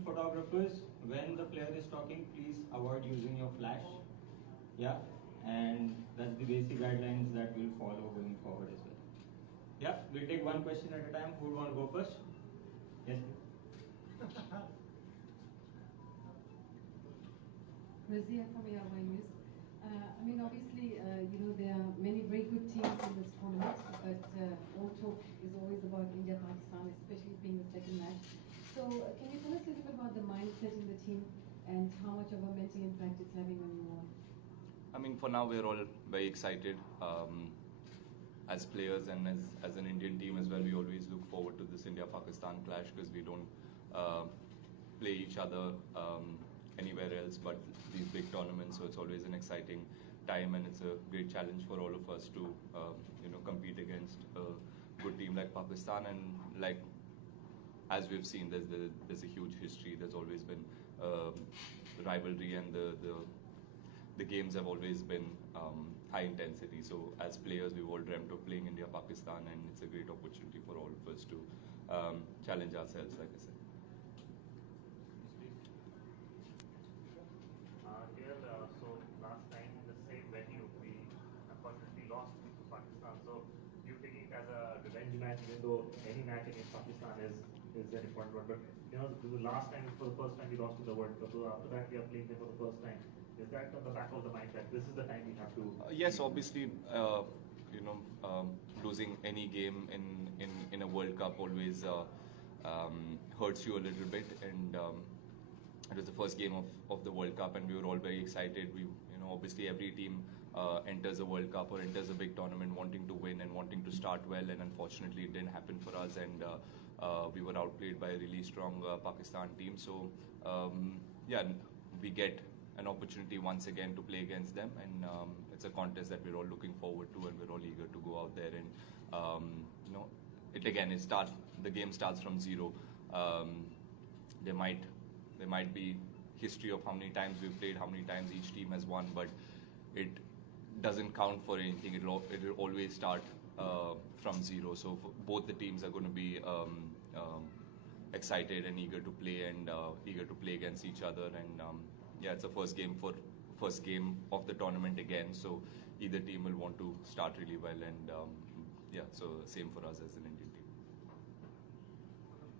attention photographers, when the player is talking, please avoid using your flash. Yeah, and that's the basic guidelines that we'll follow going forward as well. Yeah, we'll take one question at a time. Who would want to go first? Yes, please. Razia from ARY News. I mean, obviously, there are many very good teams in this tournament, but all talk is always about India-Pakistan, especially being the second match. So, can you tell us a little bit about the mindset in the team and how much of a mental impact it's having on you all? I mean, for now, we're all very excited. As players and as an Indian team as well, we always look forward to this India-Pakistan clash because we don't play each other anywhere else but these big tournaments. So it's always an exciting time, and it's a great challenge for all of us to compete against a good team like Pakistan. And like as we've seen, there's a huge history. There's always been rivalry, and the games have always been high intensity. So as players, we've all dreamt of playing India-Pakistan, and it's a great opportunity for all of us to challenge ourselves, like I said. So last time in the same venue, we unfortunately lost to Pakistan. So you taking it as a revenge match, even though any match against Pakistan is an important one. But this is the last time, for the first time, we lost to the World Cup. So after that, we are playing them for the first time. Is that on the back of the mind that this is the time we have to? Yes, obviously, losing any game in a World Cup always hurts you a little bit, and it was the first game of the World Cup, and we were all very excited. Obviously every team enters a World Cup or enters a big tournament wanting to win and wanting to start well, and unfortunately it didn't happen for us, and we were outplayed by a really strong Pakistan team. So we get an opportunity once again to play against them, and it's a contest that we're all looking forward to, and we're all eager to go out there and the game starts from zero. There might be history of how many times we've played, how many times each team has won, but it doesn't count for anything. It'll always start from zero. So both the teams are going to be excited and eager to play, and eager to play against each other. And it's the first game of the tournament again. So either team will want to start really well, and so same for us as an Indian team.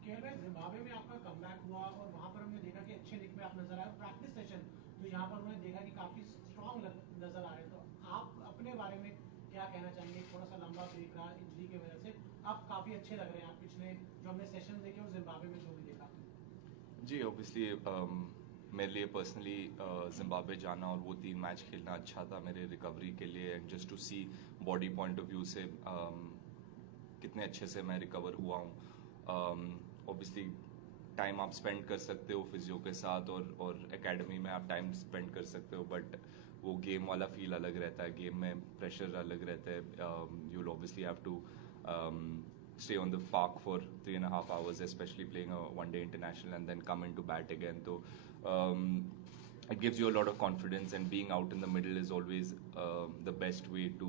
केवल Zimbabwe में आपका comeback हुआ और वहां पर हमने देखा कि अच्छे निक में आप नजर आए। प्रैक्टिस सेशन तो यहाँ पर उन्होंने देखा कि काफी स्ट्रांग नजर आ रहे। तो आप अपने बारे में क्या कहना चाहेंगे? थोड़ा सा लंबा ब्रेक रहा इंजरी की वजह से, आप काफी अच्छे लग रहे हैं। आप पिछले जो हमने सेशन देखे और जिम्बाब्वे में जो भी देखा। जी, ऑब्वियसली मेरे लिए पर्सनली जिम्बाब्वे जाना और वो 3 मैच खेलना अच्छा था मेरे रिकवरी के लिए, and just to see body point of view से कितने अच्छे से मैं रिकवर हुआ हूँ। ऑब्वियसली टाइम आप स्पेंड कर सकते हो फिजियो के साथ, और एकेडमी में आप टाइम स्पेंड कर सकते हो, बट वो गेम वाला फील अलग रहता है। गेम में प्रेशर अलग रहता है। You will obviously have to stay on the park for 3.5 hours, especially playing a one-day international, and then come into bat again. So it gives you a lot of confidence, and being out in the middle is always the best way to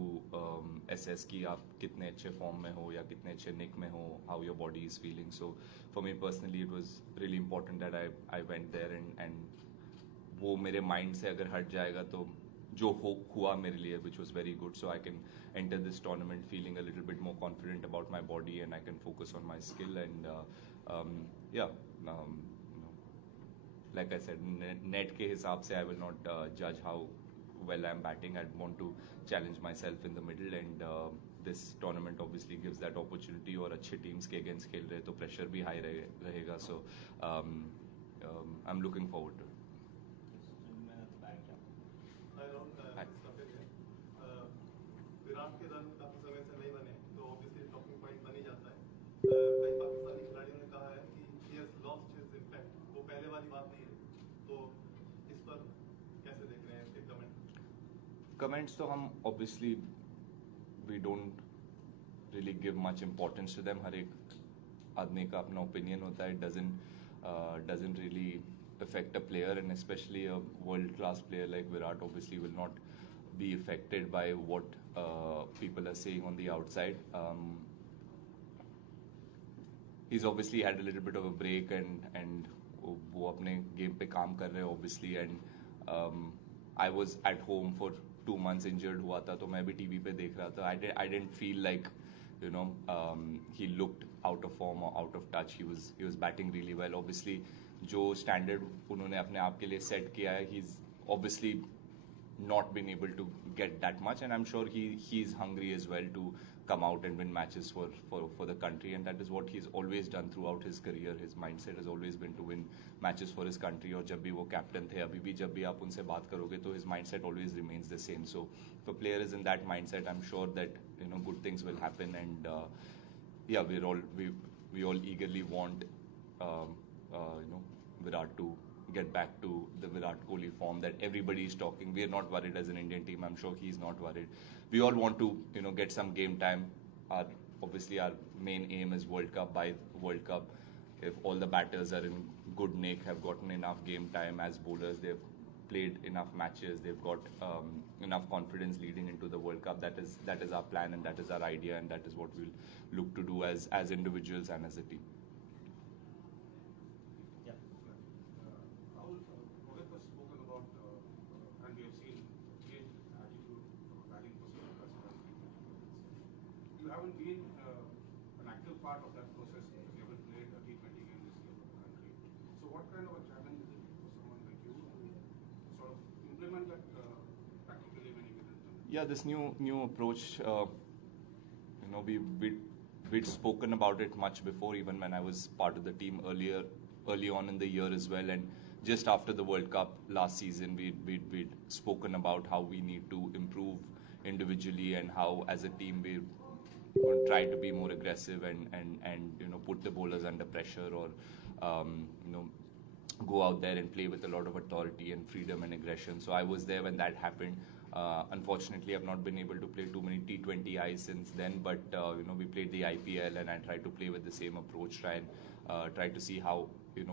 assess कि आप कितने अच्छे form में हो या कितने अच्छे निक में हो, how your body is feeling. So for me personally, it was really important that I went there, and वो मेरे mind से अगर हट जाएगा तो जो हुआ मेरे लिए, which was very good. So I can enter this tournament feeling a little bit more confident about my body, and I can focus on my skill, and like I said, net के हिसाब से I will not judge how well I'm batting. I want to challenge myself in the middle, and this tournament obviously gives that opportunity. और अच्छे teams के against खेल रहे तो pressure भी high रहेगा. So I'm looking forward to it. Virat के run काफी समय से नहीं बने, तो ऑब्वियसली टॉकिंग पॉइंट बन ही जाता है। कई पाकिस्तानी खिलाड़ियों ने कहा है कि he has lost his impact, वो पहले वाली बात नहीं है। तो इस पर कैसे देख रहे हैं इसके कमेंट्स? तो हम obviously we don't really give much importance to them. हर एक आदमी का अपना ओपिनियन होता है. It doesn't really affect a player, and especially a world class player like Virat obviously will not be affected by what people are saying on the outside. He's obviously had a little bit of a break, and वो अपने game पे काम कर रहे हैं obviously, and I was at home for 2 months injured हुआ था, तो मैं भी टीवी पे देख रहा था. I didn't feel like he looked out of form or out of touch. He was batting really well. Obviously जो standard उन्होंने अपने आप के लिए set किया है, he's obviously not been able to get that much, and I'm sure he's hungry as well to come out and win matches for the country, and that is what he's always done throughout his career. His mindset has always been to win matches for his country. और जब भी वो captain थे, अभी भी जब भी आप उनसे बात करोगे तो his mindset always remains the same. So if a player is in that mindset, I'm sure that good things will happen, and yeah, we all eagerly want Virat to get back to the Virat Kohli form that everybody is talking. We are not worried as an Indian team. I'm sure he's not worried. We all want to, get some game time. Obviously, our main aim is World Cup. By World Cup, if all the batters are in good nick, have gotten enough game time as bowlers, they've played enough matches, they've got enough confidence leading into the World Cup. That is our plan, and that is our idea, and that is what we'll look to do as individuals and as a team. Rahul, Rohit has spoken about, and we have seen great attitude from a batting perspective as far as T20 is. You haven't been an active part of that process because you haven't played a T20 game this year for the country. So what kind of a challenge is it for someone like you to sort of implement that practically when you get into it? Yeah, this new approach, we'd spoken about it much before, even when I was part of the team early on in the year as well, and just after the World Cup last season, we'd spoken about how we need to improve individually and how as a team we're going to try to be more aggressive and put the bowlers under pressure, or go out there and play with a lot of authority and freedom and aggression. So I was there when that happened. Unfortunately, I've not been able to play too many T20Is since then, but we played the IPL, and I tried to play with the same approach, try to see how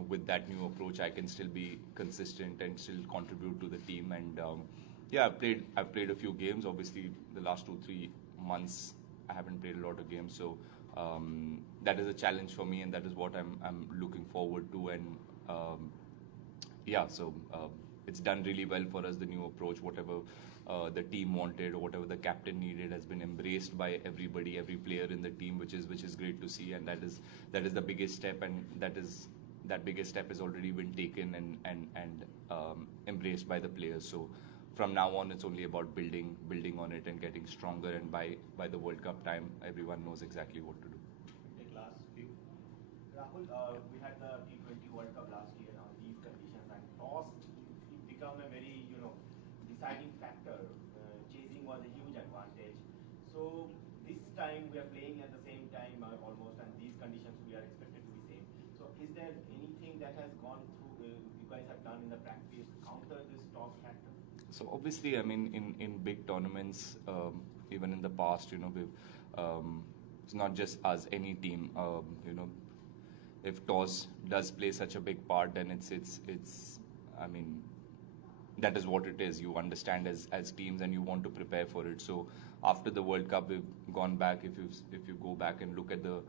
with that new approach I can still be consistent and still contribute to the team. And yeah, I've played a few games. Obviously, the last 2-3 months I haven't played a lot of games, so that is a challenge for me, and that is what I'm looking forward to. And yeah, so it's done really well for us. The new approach, whatever the team wanted or whatever the captain needed, has been embraced by everybody, every player in the team, which is great to see. And that is the biggest step, and that biggest step has already been taken and embraced by the players. So from now on, it's only about building on it and getting stronger. And by the World Cup time, everyone knows exactly what to do. Take last few. Rahul, we had the T20 World Cup last year on these conditions, and toss it become a very deciding factor. Chasing was a huge advantage. So this time we are playing at the same time almost, and these conditions we are expected to be same. So is there anything that has gone through you guys have done in the practice to counter this toss factor? So obviously, I mean, in big tournaments, even in the past, we've it's not just us, any team, if toss does play such a big part, then it's I mean, that is what it is. You understand as teams, and you want to prepare for it. So after the World Cup, we've gone back. If you go back and look at the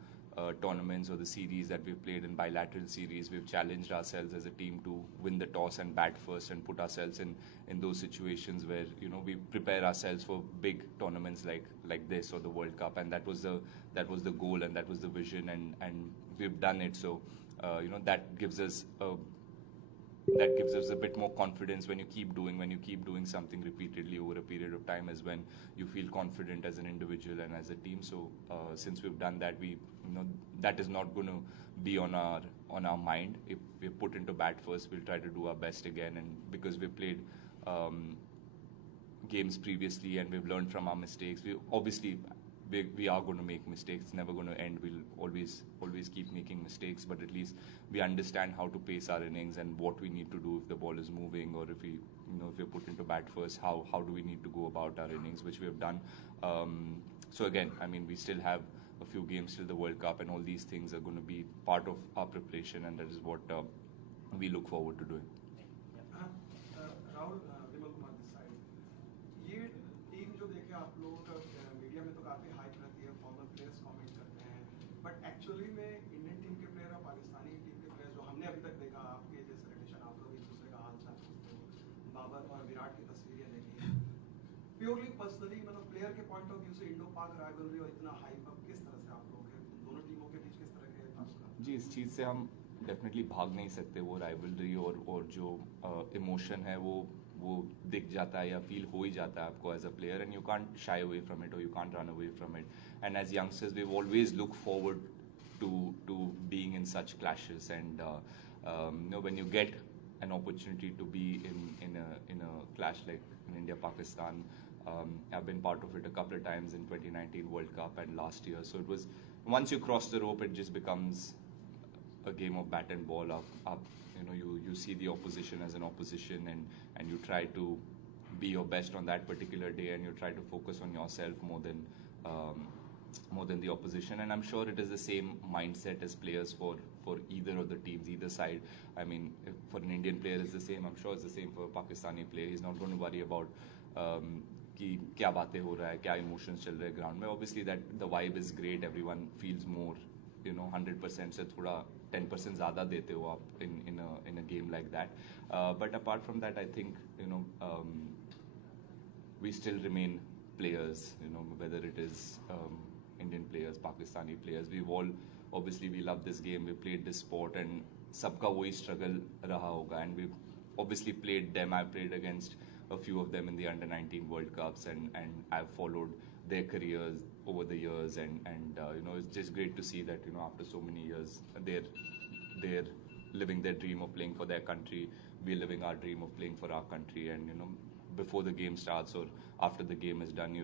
tournaments or the series that we've played in bilateral series, we've challenged ourselves as a team to win the toss and bat first, and put ourselves in those situations where we prepare ourselves for big tournaments like this or the World Cup. And that was the goal, and that was the vision, and we've done it. So that gives us a bit more confidence. When you keep doing something repeatedly over a period of time, is when you feel confident as an individual and as a team. So since we've done that, we that is not going to be on our mind. If we're put into bat first, we'll try to do our best again. And because we've played games previously and we've learned from our mistakes, we are going to make mistakes. It's never going to end. We'll always keep making mistakes, but at least we understand how to pace our innings and what we need to do if the ball is moving, or if we're put into bat first, how do we need to go about our innings, which we have done. So again, I mean, we still have a few games till the World Cup, and all these things are going to be part of our preparation, and that is what we look forward to doing. Rahul, Vimal Kumar this side, ये team जो देखे आप लोगों का media में तो काफी hype रहती है, फॉर्मर प्लेयर्स कमेंट करते हैं, बट एक्चुअली में इंडियन टीम के प्लेयर और पाकिस्तानी टीम के प्लेयर जो हमने अभी तक देखा आपके जैसे प्योरली पर्सनली मतलब प्लेयर के पॉइंट ऑफ व्यू से इंडो पाक राइवलरी और इतना हाइप अब किस तरह से आप लोग हैं दोनों टीमों के बीच किस तरह के ताल्लुकात? जी, इस चीज़ से हम डेफिनेटली भाग नहीं सकते। वो राइवलरी और जो इमोशन है वो दिख जाता है या फील हो ही जाता है आपको as a player, and you can't shy away from it और you can't run away from it. And as youngsters we always look forward to being in such clashes, and when you get an opportunity to be in a clash like in India Pakistan, I've been part of it a couple of times in 2019 World Cup and last year. So it was, once you cross the rope, it just becomes a game of bat and ball. You see the opposition as an opposition, and you try to be your best on that particular day, and you try to focus on yourself more than the opposition. And I'm sure it is the same mindset as players for either of the teams, either side. I mean, if for an Indian player it's the same, I'm sure it's the same for a Pakistani player. He's not going to worry about कि क्या बातें हो रहा है, क्या emotions चल रहे हैं ग्राउंड में. Obviously that the vibe is great, everyone feels more, 100% से थोड़ा 10% ज़्यादा देते हो आप in a game like that. But apart from that, I think we still remain players, whether it is Indian players, Pakistani players. We love this game, we played this sport, and सबका वही struggle रहा होगा, and we've obviously played them. I played against a few of them in the under-19 World Cups, and I've followed their careers over the years, and it's just great to see that after so many years they're living their dream of playing for their country. We're living our dream of playing for our country, and before the game starts or after the game is done,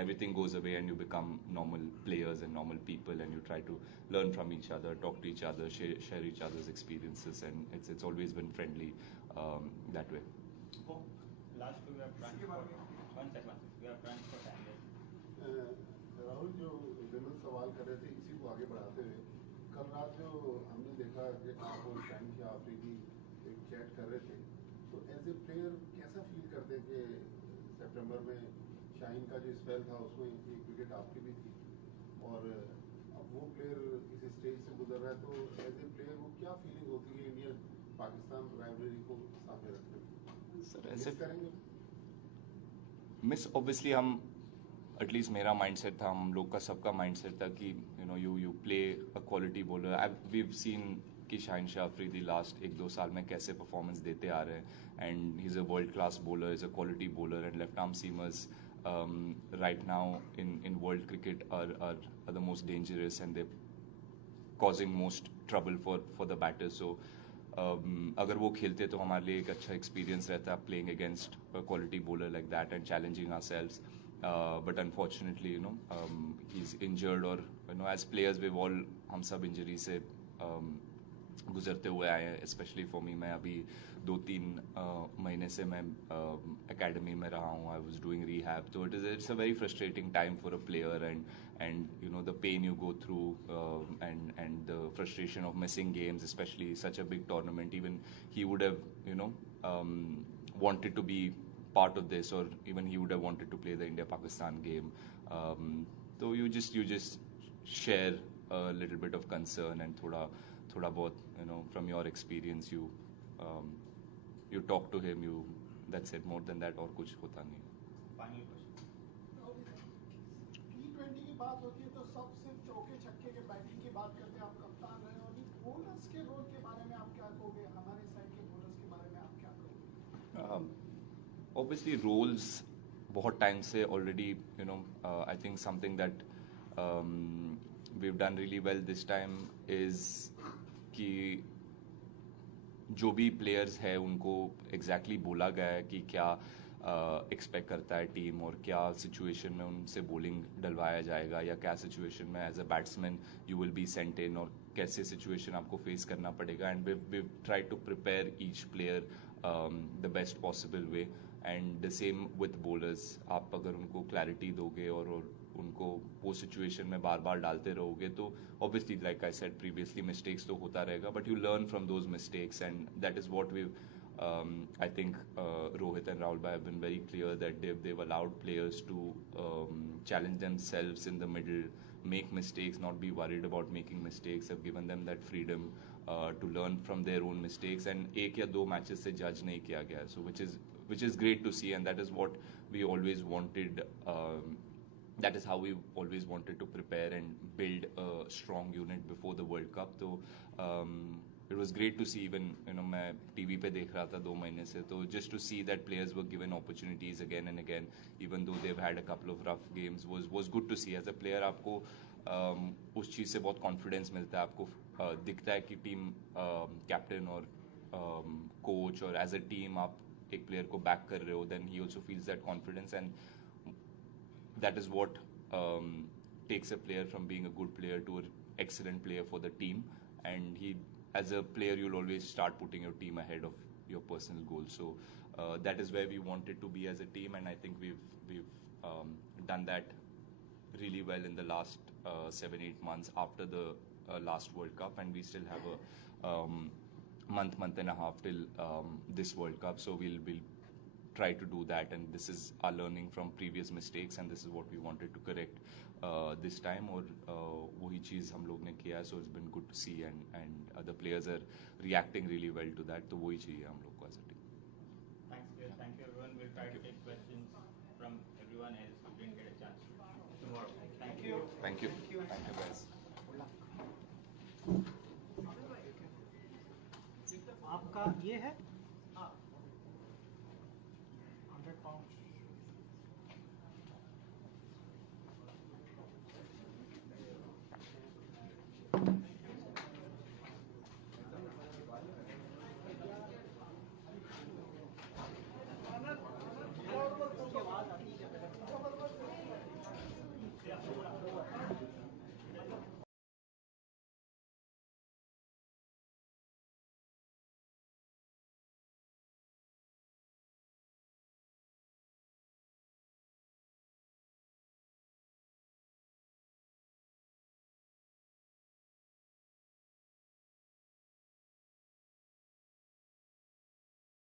everything goes away and you become normal players and normal people, and you try to learn from each other, talk to each other, share each other's experiences, and it's always been friendly that way. Last two we have planned for one second. We have planned for 10 years. Rahul, जो विमल सवाल कर रहे थे, इसी को आगे बढ़ाते हुए, कल रात जो हमने देखा कि आप और शाहीन शाह अफरीदी एक चैट कर रहे थे, तो एज ए प्लेयर कैसा फील करते हैं कि सितंबर में शाहीन का जो स्पेल था उसमें एक विकेट आपकी भी थी, और अब वो प्लेयर किसी स्टेज से गुजर रहा है, तो एज ए प्लेयर वो क्या फीलिंग होती है इंडिया पाकिस्तान राइवलरी को सामने रखने में? सर ऐसे करेंगे मिस, ऑब्वियसली हम, एटलीस्ट मेरा माइंडसेट था, हम लोग का सबका माइंडसेट था कि you play a quality bowler. We've seen कि शाहीन शाह अफरीदी लास्ट 1-2 साल में कैसे परफॉर्मेंस देते आ रहे हैं, and he is a world class bowler, is a quality bowler, and left arm seamers right now in world cricket are the most dangerous, and they're causing most trouble for the batters. So अगर वो खेलते तो हमारे लिए एक अच्छा experience रहता playing against a quality bowler like that and challenging ourselves. But unfortunately, he's injured, or as players we've all, हम सब इंजरी से गुजरते हुए आए हैं. स्पेशली फॉर मी, मैं अभी 2-3 महीने से मैं एकेडमी में रहा हूँ. आई वाज डूइंग रिहैब, तो it's a very frustrating time for a player, and the pain you go through, and the frustration of missing games, especially such a big tournament. Even he would have wanted to be part of this, or even he would have wanted to play the India-Pakistan game. So you just share a little bit of concern, and thoda bahut, from your experience, you talk to him, that's it. More than that और कुछ होता नहीं है. Final question. T20 की बात होती है तो सब सिर्फ चौके छक्के के बैटिंग की बात करते हैं. आप कप्तान रहे, और बॉलर्स के रोल के बारे में आप क्या कहोगे? हमारे साइड के बॉलर्स के बारे में आप क्या कहोगे? Obviously roles बहुत टाइम से already, I think something that we've done really well this time is कि जो भी प्लेयर्स है उनको एग्जैक्टली बोला गया है कि क्या एक्सपेक्ट करता है टीम, और क्या सिचुएशन में उनसे बॉलिंग डलवाया जाएगा, या क्या सिचुएशन में as a batsman you will be sent in, और कैसे सिचुएशन आपको फेस करना पड़ेगा. And we try to prepare each player the best possible way, and the same with bowlers. आप अगर उनको क्लैरिटी दोगे और उनको वो सिचुएशन में बार बार डालते रहोगे, तो obviously like I said previously, mistakes तो होता रहेगा, but you learn from those mistakes, and that is what we've I think Rohit and Rahul have been very clear that they've allowed players to challenge themselves in the middle, make mistakes, not be worried about making mistakes. Have given them that freedom to learn from their own mistakes, and एक या दो matches से जज नहीं किया गया, so which is which is great to see, and that is what we always wanted. That is how we always wanted to prepare and build a strong unit before the World Cup. So it was great to see. Even मैं TV पे देख रहा था 2 महीने से, तो just to see that players were given opportunities again and again, even though they've had a couple of rough games, was good to see. As a player आपको उस चीज़ से बहुत confidence मिलता है, आपको दिखता है कि टीम कैप्टन और कोच और एज अ टीम आप एक प्लेयर को बैक कर रहे हो, then he also feels that confidence, and that is what takes a player from being a good player to an excellent player for the team. And he, as a player, you'll always start putting your team ahead of your personal goals. So that is where we wanted to be as a team, and I think we've done that really well in the last 7-8 months after the last World Cup, and we still have a month and a half till this World Cup. So we'll try to do that, and this is our learning from previous mistakes, and this is what we wanted to correct this time. और वही चीज़ हम लोग ने किया, so it's been good to see, and the players are reacting really well to that. तो वही चाहिए हम लोग को as a team. Thanks, Chris. Thank you, everyone. We'll try to take questions from everyone else who didn't get a chance tomorrow. Thank you. Thank you. Thank you, guys. आपका ये है 100 pound